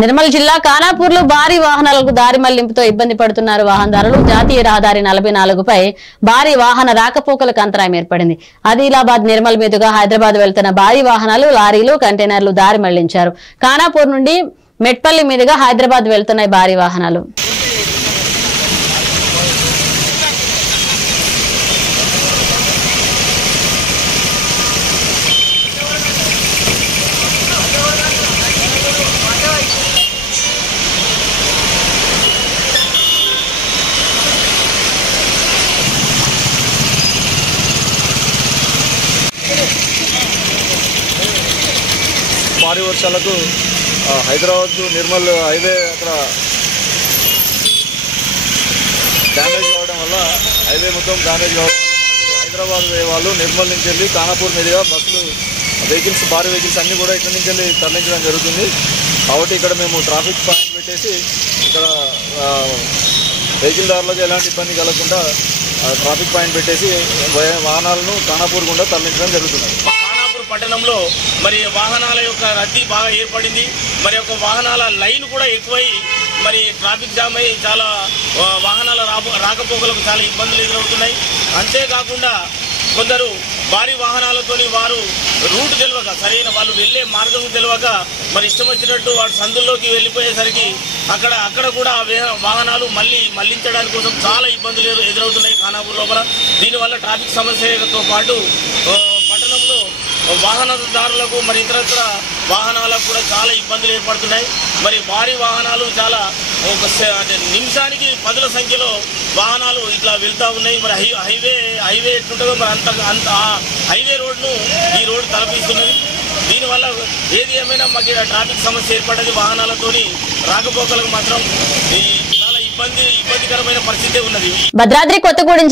నిర్మల్ జిల్లా ఖానాపూర్ లో భారీ వాహనాలకు దారి మళ్లింపుతో ఇబ్బంది పడుతున్నారు వాహనదారులు. జాతీయ రహదారి 44పై భారీ వాహన రాకపోకలకు అంతరాయం ఏర్పడింది. ఆదిలాబాద్ నిర్మల్ మీదుగా హైదరాబాద్ వెళ్తున్న భారీ వాహనాలు, లారీలు, కంటైనర్లు దారి మళ్లించారు. ఖానాపూర్ నుండి మెట్పల్లి మీదుగా హైదరాబాద్ వెళ్తున్నాయి భారీ వాహనాలు. భారీ వర్షాలకు హైదరాబాద్ నిర్మల్ హైవే అక్కడ డ్యామేజ్ కావడం వల్ల హైవే మొత్తం డ్యామేజ్ కావడం వల్ల హైదరాబాద్ వాళ్ళు నిర్మల్ నుంచి వెళ్ళి ఖానాపూర్ మీదుగా బస్సులు వెహికల్స్ భారీ వెహికల్స్ అన్నీ కూడా ఇక్కడ నుంచి వెళ్ళి తరలించడం జరుగుతుంది. కాబట్టి ఇక్కడ మేము ట్రాఫిక్ పాయింట్ పెట్టేసి ఇక్కడ వెహికల్ దారులకు ఎలాంటి ఇబ్బంది కలగకుండా ట్రాఫిక్ పాయింట్ పెట్టేసి వాహనాలను ఖానాపూర్ గుండా తరలించడం జరుగుతుంది. పట్టణంలో మరి వాహనాల యొక్క రద్దీ బాగా ఏర్పడింది. మరి యొక్క వాహనాల లైన్ కూడా ఎక్కువై మరి ట్రాఫిక్ జామ్ అయ్యి చాలా వాహనాల రాకపోకలకు చాలా ఇబ్బందులు ఎదురవుతున్నాయి. అంతేకాకుండా కొందరు భారీ వాహనాలతోని వారు రూట్ తెలియక, సరైన వాళ్ళు వెళ్ళే మార్గం తెలియక మరి ఇష్టం వచ్చినట్టు వాడు సందుల్లోకి వెళ్ళిపోయేసరికి అక్కడ కూడా వాహనాలు మళ్లించడానికి కోసం చాలా ఇబ్బందులు ఎదురవుతున్నాయి ఖానాపూర్ లోపల. దీనివల్ల ట్రాఫిక్ సమస్యలతో పాటు పట్టణంలో వాహనదారులకు మరి ఇతరత్ర వాహనాలకు కూడా చాలా ఇబ్బందులు ఏర్పడుతున్నాయి. మరి భారీ వాహనాలు చాలా నిమిషానికి 10ల సంఖ్యలో వాహనాలు ఇట్లా వెళ్తూ ఉన్నాయి. మరి హైవే ఎట్లుంటుందో మరి అంత హైవే రోడ్ను ఈ రోడ్డు తలపిస్తున్నది. దీనివల్ల ఏది ఏమైనా మాకు ట్రాఫిక్ సమస్య ఏర్పడ్డది. వాహనాలతోని రాకపోకలకు మాత్రం చాలా ఇబ్బందికరమైన పరిస్థితి ఉన్నది. భద్రాద్రి కొత్తగూడెం